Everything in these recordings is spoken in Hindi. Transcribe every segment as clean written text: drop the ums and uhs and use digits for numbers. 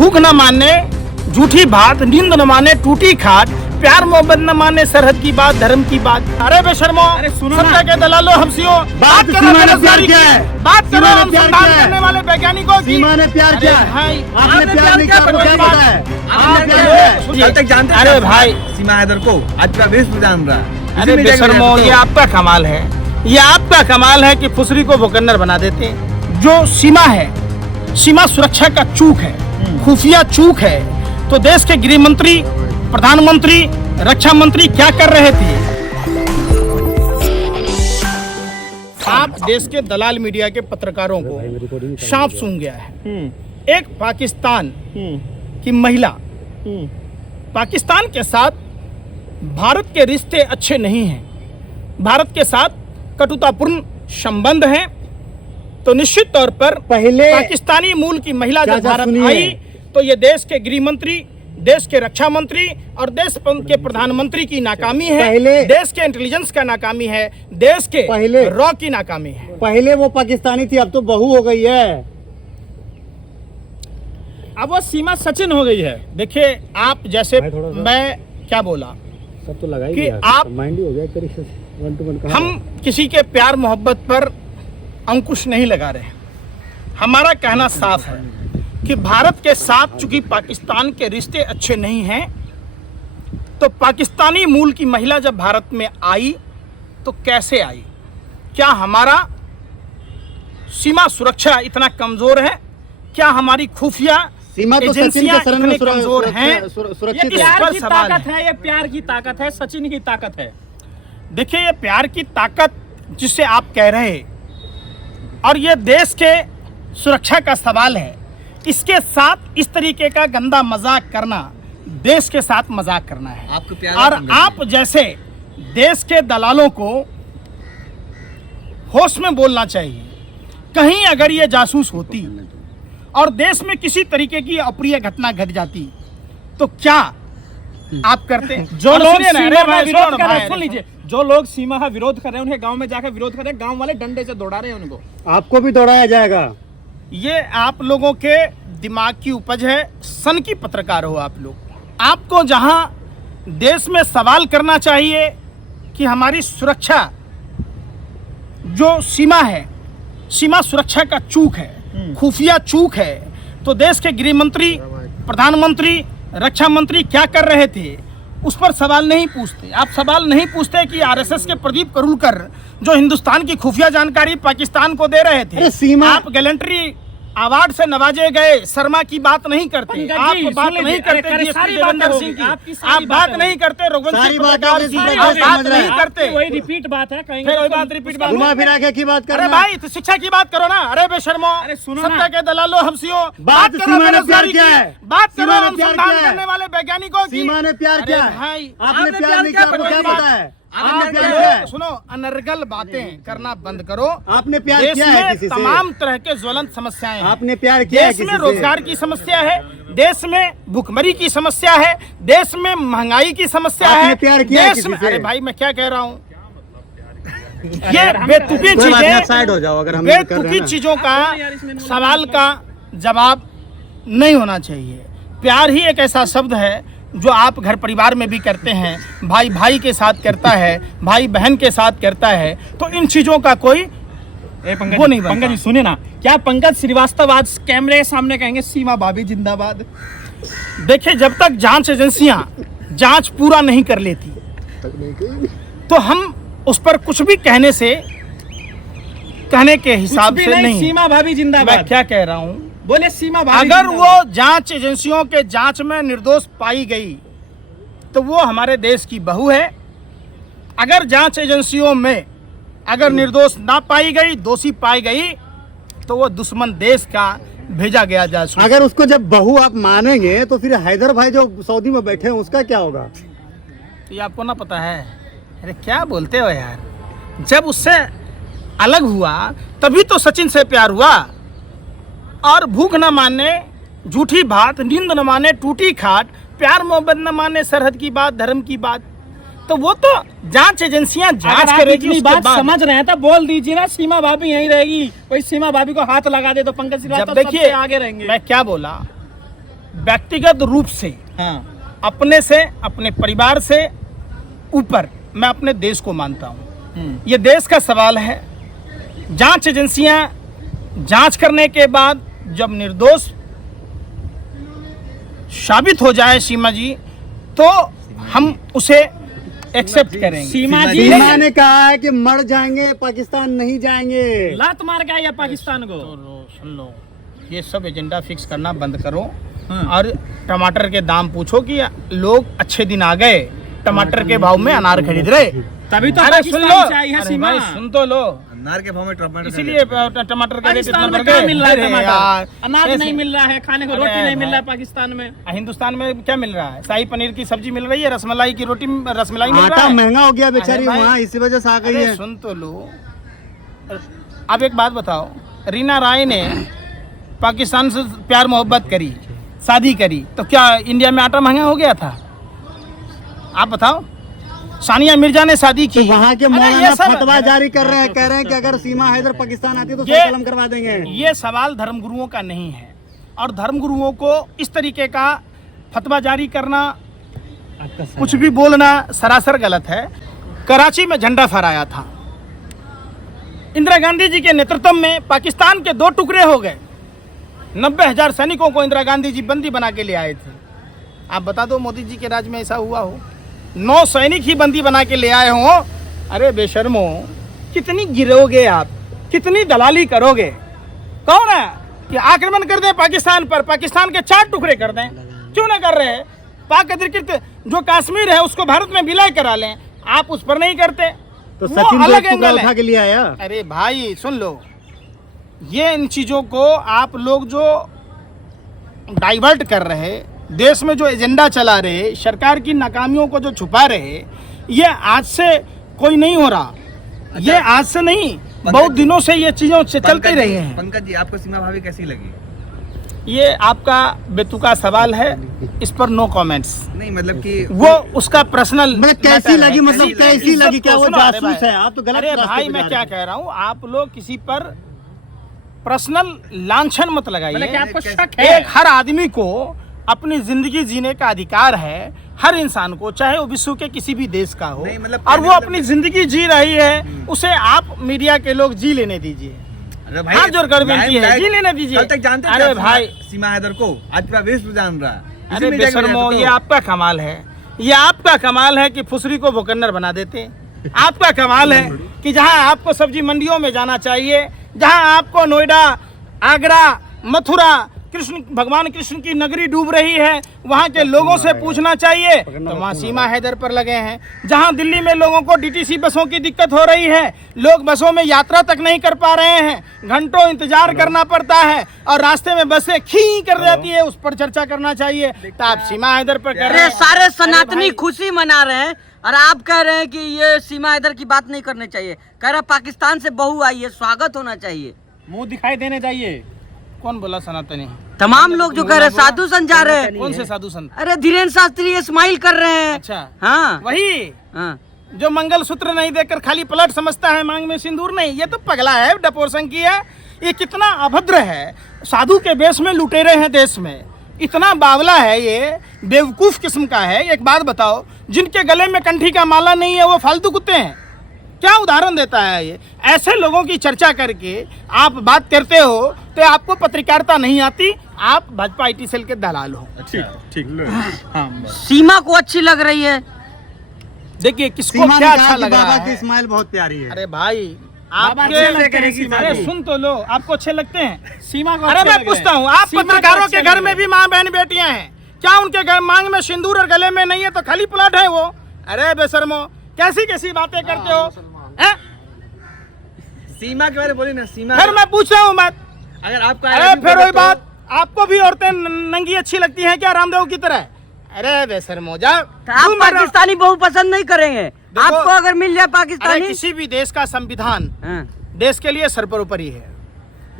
भूख न माने झूठी बात, नींद न माने टूटी खाट, प्यार मोहब्बत न माने सरहद की बात, धर्म की बात। अरे बेशर्मो, सत्ता के दलालो, हमसियों, बात करो बेरोजगारी की, बात करो अनुसंधान करने वाले वैज्ञानिकों की। सीमा ने प्यार किया है, आपने प्यार नहीं किया, क्या पता है? कल तक जानते अरे भाई, सीमा हैदर को आज का वेश जान रहा है। अरे बेशर्मो, ये आपका कमाल है, ये आपका कमाल है कि फुसरी को भुकन्नर बना देते हैं। जो सीमा है, सीमा सुरक्षा का चूक है, खुफिया चूक है। तो देश के गृह मंत्री, प्रधानमंत्री, रक्षा मंत्री क्या कर रहे थे? आप देश के दलाल मीडिया के पत्रकारों को सांप सूंघ गया है। एक पाकिस्तान की महिला, पाकिस्तान के साथ भारत के रिश्ते अच्छे नहीं हैं, भारत के साथ कटुतापूर्ण संबंध हैं। तो निश्चित तौर पर पहले पाकिस्तानी मूल की महिला जब भारत आई तो ये देश के गृह मंत्री, देश के रक्षा मंत्री और देश के प्रधानमंत्री की नाकामी है, देश के इंटेलिजेंस का नाकामी है, देश के पहले रॉ की नाकामी है। पहले वो पाकिस्तानी थी, अब तो बहू हो गई है, अब वो सीमा सचिन हो गई है। देखिए, आप जैसे मैं क्या बोला सब तो लगा ही कि गया, आप माइंड ही हो गया एक तरीके से, वन टू वन। हम किसी के प्यार मोहब्बत पर अंकुश नहीं लगा रहे। हमारा कहना साफ है कि भारत के साथ चूंकि पाकिस्तान के रिश्ते अच्छे नहीं हैं, तो पाकिस्तानी मूल की महिला जब भारत में आई तो कैसे आई? क्या हमारा सीमा सुरक्षा इतना कमजोर है? क्या हमारी खुफिया सीमा तो सचिन के शरण में कमजोर हैं? ये प्यार की ताकत है, ये प्यार की ताकत है, सचिन की ताकत है। देखिए, ये प्यार की ताकत जिसे आप कह रहे हैं और ये देश के सुरक्षा का सवाल है, इसके साथ इस तरीके का गंदा मजाक करना देश के साथ मजाक करना है। और आप जैसे देश के दलालों को होश में बोलना चाहिए। कहीं अगर ये जासूस होती और देश में किसी तरीके की अप्रिय घटना घट जाती तो क्या आप करते? जो लोग सीमा का विरोध कर रहे हैं, सुन लीजिए, जो लोग सीमा का विरोध कर रहे हैं, उनके गांव में जाकर विरोध कर रहे हैं, गांव वाले डंडे से दौड़ा रहे हैं उनको। आपको भी दौड़ाया जाएगा। ये आप लोगों के दिमाग की उपज है, सन की पत्रकार हो आप लोग। आपको जहां देश में सवाल करना चाहिए कि हमारी सुरक्षा जो सीमा है, सीमा सुरक्षा का चूक है, खुफिया चूक है, तो देश के गृह मंत्री, प्रधानमंत्री, रक्षा मंत्री क्या कर रहे थे उस पर सवाल नहीं पूछते। आप सवाल नहीं पूछते कि आरएसएस के प्रदीप करूलकर जो हिंदुस्तान की खुफिया जानकारी पाकिस्तान को दे रहे थे, आप गैलेंट्री अवार्ड से नवाजे गए शर्मा की बात नहीं करते, आप बात नहीं करते देवेंद्र सिंह की, आप बात नहीं करते रघुवंश प्रताप की, आप बात नहीं करते। वही रिपीट बात है, कहीं फिर वही बात रिपीट बात घुमा फिरा के की बात कर अरे भाई, तो शिक्षा की बात करो ना। अरे बेशर्मो, सत्ता के दलालो, हमसियों, बात करो बेरोजगारी की, बात करो अनुसंधान करने वाले वैज्ञानिकों की। सीमा ने प्यार किया है, भाई, आपने प्यार नहीं किया, आपको क्या पता है? सुनो, अनर्गल बातें करना बंद करो। आपने प्यार देश किया है में किसी से? तमाम तरह के ज्वलंत समस्याएं हैं। आपने प्यार किया है देश किसी में से? रोजगार की समस्या है, देश में भुखमरी की समस्या है, देश में महंगाई की समस्या आपने है, प्यार किया है देश किसी में। से? अरे भाई, मैं क्या कह रहा हूँ, ये बेतुकी चीजें, साइड हो जाओ अगर हम बेतुकी चीजों का सवाल का जवाब नहीं होना चाहिए। प्यार ही एक ऐसा शब्द है जो आप घर परिवार में भी करते हैं, भाई भाई के साथ करता है, भाई बहन के साथ करता है, तो इन चीजों का कोई वो नहीं बनता। पंकज जी सुने ना, क्या पंकज श्रीवास्तव आज कैमरे के सामने कहेंगे सीमा भाभी जिंदाबाद? देखिए, जब तक जांच एजेंसियां जांच पूरा नहीं कर लेती तो हम उस पर कुछ भी कहने के हिसाब से नहीं। सीमा भाभी जिंदाबाद। मैं क्या कह रहा हूँ, बोले सीमा भाभी अगर वो जांच एजेंसियों के जांच में निर्दोष पाई गई तो वो हमारे देश की बहू है। अगर जांच एजेंसियों में अगर निर्दोष ना पाई गई, दोषी पाई गई, तो वो दुश्मन देश का भेजा गया जासूस। अगर उसको जब बहू आप मानेंगे तो फिर हैदर भाई जो सऊदी में बैठे हैं उसका क्या होगा? तो ये आपको ना पता है? अरे क्या बोलते हो यार, जब उससे अलग हुआ तभी तो सचिन से प्यार हुआ। और भूख न माने झूठी बात, नींद न माने टूटी खाट, प्यार मोहब्बत न माने सरहद की बात, धर्म की बात, तो वो तो जांच एजेंसियां जांच करेगी। बात समझ रहे हैं तो बोल दीजिए ना, सीमा भाभी यहीं रहेगी, कोई सीमा भाभी को हाथ लगा दे तो पंकज श्रीवास्तव देखिए आगे रहेंगे। मैं क्या बोला व्यक्तिगत रूप से, हाँ अपने से, अपने परिवार से ऊपर मैं अपने देश को मानता हूँ। ये देश का सवाल है। जांच एजेंसियां जांच करने के बाद जब निर्दोष साबित हो जाए सीमा जी, तो हम उसे एक्सेप्ट करेंगे। सीमा जी सीमा ने कहा है कि मर जाएंगे, पाकिस्तान नहीं जाएंगे। लात मार के आया पाकिस्तान को। सुन लो, ये सब एजेंडा फिक्स करना बंद करो हाँ। और टमाटर के दाम पूछो कि लोग अच्छे दिन आ गए, टमाटर के भाव में अनार खरीद रहे। तभी तो अरे सुन लो, पाकिस्तान से आई है अरे सीमा। भाई सुन तो लो, अनार के भाव में टमाटर इसीलिए टमाटर का रेट इतना पाकिस्तान बढ़ में क्या गया। मिल रहा है? अरे यार, टमाटर अनाज ऐसे- नहीं मिल रहा है, खाने को अरे रोटी नहीं मिल रहा है भाई। पाकिस्तान में। हिंदुस्तान में क्या मिल रहा है? शाही पनीर की सब्जी मिल रही है, रसमलाई की रोटी, रसमलाई मिल रहा आटा है। महंगा हो गया बेचारी अरे भाई, वहाँ, इसी वजह से आ गई अरे है। सुन तो लो, अब एक बात बताओ, रीना राय ने पाकिस्तान से प्यार मोहब्बत करी, शादी करी, तो क्या इंडिया में आटा महंगा हो गया था? आप बताओ। सानिया मिर्जा ने शादी की, तो वहाँ के अरे मौलाना ये सब- फतवा जारी कर रहे हैं, कह रहे हैं कि अगर सीमा हैदर पाकिस्तान आती है तो ये- सर कलम करवा देंगे। ये सवाल धर्मगुरुओं का नहीं है, और धर्मगुरुओं को इस तरीके का फतवा जारी करना, कुछ भी बोलना सरासर गलत है। कराची में झंडा फहराया था, इंदिरा गांधी जी के नेतृत्व में पाकिस्तान के 2 टुकड़े हो गए। 90,000 सैनिकों को इंदिरा गांधी जी बंदी बना के ले आए थे। आप बता दो मोदी जी के राज में ऐसा हुआ हो? 9 सैनिक ही बंदी बना के ले आए हों। अरे बेशर्मो, कितनी गिरोगे आप, कितनी दलाली करोगे? कौन है कि आक्रमण कर दें पाकिस्तान पर, पाकिस्तान के 4 टुकड़े कर दें? क्यों ना कर रहे हैं? पाक अधिकृत जो कश्मीर है उसको भारत में विलय करा लें, आप उस पर नहीं करते। तो वो सचिन अलग को एंगल उठा है। के लिए आया। अरे भाई सुन लो, ये इन चीज़ों को आप लोग जो डाइवर्ट कर रहे, देश में जो एजेंडा चला रहे, सरकार की नाकामियों को जो छुपा रहे, ये आज से कोई नहीं हो रहा। ये आज से नहीं, बहुत दिनों से ये चीज़ों से चलते रहे हैं। पंकज जी, आपको सीमा भाभी कैसी लगी? ये आपका बेतुका सवाल है, इस पर नो कमेंट्स। नहीं मतलब कि वो उसका पर्सनल मैं कैसी लगी, मतलब कैसी लगी? क्या वो सुनो, अरे जासूस भाई, है? आप तो गलत अरे रास्ते भाई पे मैं जा क्या रहे कह रहा हूँ, आप लोग किसी पर पर्सनल लांछन मत मतलब कि लगाइए। आपको शक है? एक हर आदमी को अपनी जिंदगी जीने का अधिकार है, हर इंसान को, चाहे वो विश्व के किसी भी देश का हो, नहीं, मतलब और वो कहने अपनी जिंदगी जी रही है, उसे आप मीडिया के लोग जी लेने दीजिए। अरे हाथ जोड़कर बेनती है, जी लेने दीजिए। कल तक जानते थे अरे आप भाई, सीमा हैदर को, आज पूरा विश्व जान रहा है। इसी अरे मीडिया की वजह से बेशर्मो, तो। ये आपका कमाल है, ये आपका कमाल है कि फुसरी को भुकन्नर बना देते। आपका कमाल है कि जहां आपको सब्जी मंडियों में जाना चाहिए, जहां आपको नोएडा, आगरा, मथुरा, भगवान कृष्ण की नगरी डूब रही है, वहां के लोगों से पूछना चाहिए, तो वहां सीमा हैदर पर लगे हैं। जहां दिल्ली में लोगों को डीटीसी बसों की दिक्कत हो रही है, लोग बसों में यात्रा तक नहीं कर पा रहे हैं, घंटों इंतजार करना पड़ता है और रास्ते में बसें खी कर देती है, उस पर चर्चा करना चाहिए। तो आप सीमा हैदर पर कर रहे अरे हैं। सारे सनातनी भाई, खुशी मना रहे हैं और आप कह रहे हैं कि ये सीमा हैदर की बात नहीं करनी चाहिए। कह रहे हैं पाकिस्तान से बहू आई है, स्वागत होना चाहिए। मुंह दिखाई देने चाहिए। कौन बोला सनातनी? तमाम लोग जो कह रहे हैं साधु संत जा रहे हैं। कौन से साधु संत? अरे धीरेन्द्र शास्त्री स्माइल कर रहे हैं। अच्छा, हाँ वही हाँ। जो मंगल सूत्र नहीं देकर खाली पलट समझता है, मांग में सिंदूर नहीं। ये तो पगला है, डपोर संघ की है। ये कितना अभद्र है, साधु के बेस में लुटेरे हैं देश में, इतना बावला है, ये बेवकूफ किस्म का है। एक बात बताओ, जिनके गले में कंठी का माला नहीं है वो फालतू कुत्ते हैं? क्या उदाहरण देता है ये? ऐसे लोगों की चर्चा करके आप बात करते हो तो आपको पत्रकारिता नहीं आती, आप भाजपा IT सेल के दलाल हो। सीमा को अच्छी लग रही है। देखिए किसको सीमा ने क्या कहा अच्छा कि लग रहा बाबा की है। स्माइल बहुत प्यारी है। अरे भाई, बाबा आपके अच्छे लगते हैं सीमा अरे को। सुन तो लो, आपको अच्छे लगते हैं? सीमा को अरे अच्छे मैं लग पूछता रहे हूँ, हैं। आप सीमा को पत्रकारों अच्छे के लग घर रहे में हैं। भी माँ बहन बेटियां हैं, क्या उनके घर मांग में सिंदूर और गले में नहीं है तो खाली प्लाट है वो? अरे बेशर्मो, कैसी कैसी बातें करते हो हैं? सीमा के बारे में बोली ना, सीमा फिर मैं पूछ रहा हूँ मत। अगर आपका अरे फिर वही बात, आपको भी औरतें नंगी अच्छी लगती हैं क्या रामदेव की तरह? अरे बेशर्मो, जा तो आप पाकिस्तानी बहू पसंद नहीं करेंगे? आपको अगर मिल जाए अरे पाकिस्तानी। किसी भी देश का संविधान हाँ। देश के लिए सर्वोपरि है।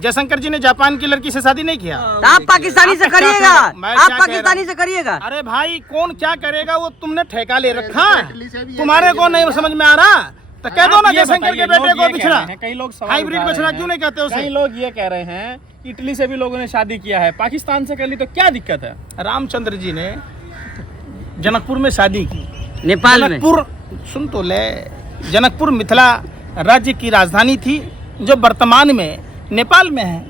जयशंकर जी ने जापान की लड़की से शादी नहीं किया। तो आप पाकिस्तानी से आप क्या करिएगा, कह रहे हो? मैं आप क्या कह पाकिस्तानी रहा से करिएगा। अरे भाई, कौन क्या करेगा वो तुमने ठेका ले रखा है, तुम्हारे को नहीं समझ में आ रहा? तो कह दो ना आप ये जयशंकर के बताइए, बेटे लोग को ये कह बिछड़ा। रहे हैं, कई लोग सवाल हाइब्रिड उठा रहे बछड़ा हैं। क्यों नहीं कहते उसे? कई लोग ये कह रहे हैं इटली से भी लोगों ने शादी किया है, पाकिस्तान से कर ली तो क्या दिक्कत है? रामचंद्र जी ने जनकपुर में शादी की। नेपाल में जनकपुर, सुन तो ले, जनकपुर मिथिला राज्य की राजधानी थी जो वर्तमान में नेपाल में है।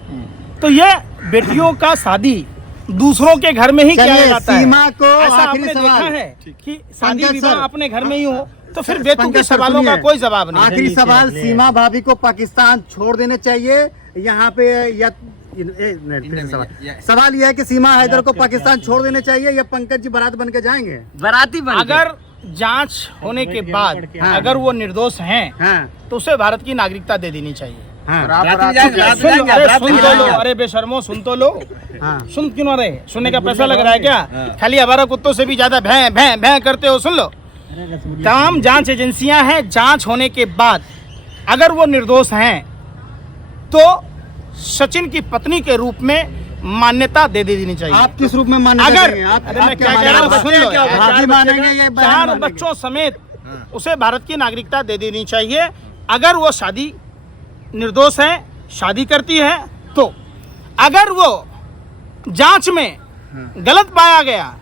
तो ये बेटियों का शादी दूसरों के घर में ही किया चलिए, जाता है। सीमा को ऐसा आखिरी आपने सवाल। देखा है कि शादी पंकज विवाह सर। अपने घर में ही हो तो फिर बेतुके पंकज सर, सवालों का सुनिए। कोई जवाब नहीं। आखिरी सवाल, सीमा भाभी को पाकिस्तान छोड़ देने चाहिए यहाँ पे या सवाल यह है कि सीमा हैदर को पाकिस्तान छोड़ देने चाहिए या पंकज जी बारात बन के जाएंगे? बाराती बन गए। अगर जांच होने के बाद अगर वो निर्दोष हैं हाँ तो उसे भारत की नागरिकता दे देनी चाहिए। हाँ रात में जाएंगे, रात में सुन लो, जाएंगे, अरे रात सुन में तो लो, जाएंगे। अरे बेशर्मो सुन तो लो। हाँ सुन क्यों ना रहे? सुनने का पैसा लग रहा है क्या? खाली आवारा कुत्तों से भी ज्यादा भैं भैं भैं करते हो। सुन लो, तमाम जांच एजेंसियां हैं, जांच होने के बाद अगर वो निर्दोष हैं तो सचिन की पत्नी के रूप में मान्यता दे देनी चाहिए। आप किस रूप में मानेंगे? अगर आप अरे मैं क्या कह मानेंगे? रहा हूं, सुन लो, भाभी मानेंगे या बहन चार मानेंगे? बच्चों समेत उसे भारत की नागरिकता दे देनी चाहिए। अगर वो शादी निर्दोष है, शादी करती है, तो अगर वो जांच में गलत पाया गया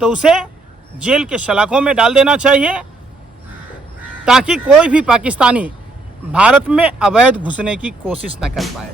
तो उसे जेल के सलाखों में डाल देना चाहिए ताकि कोई भी पाकिस्तानी भारत में अवैध घुसने की कोशिश न कर पाए।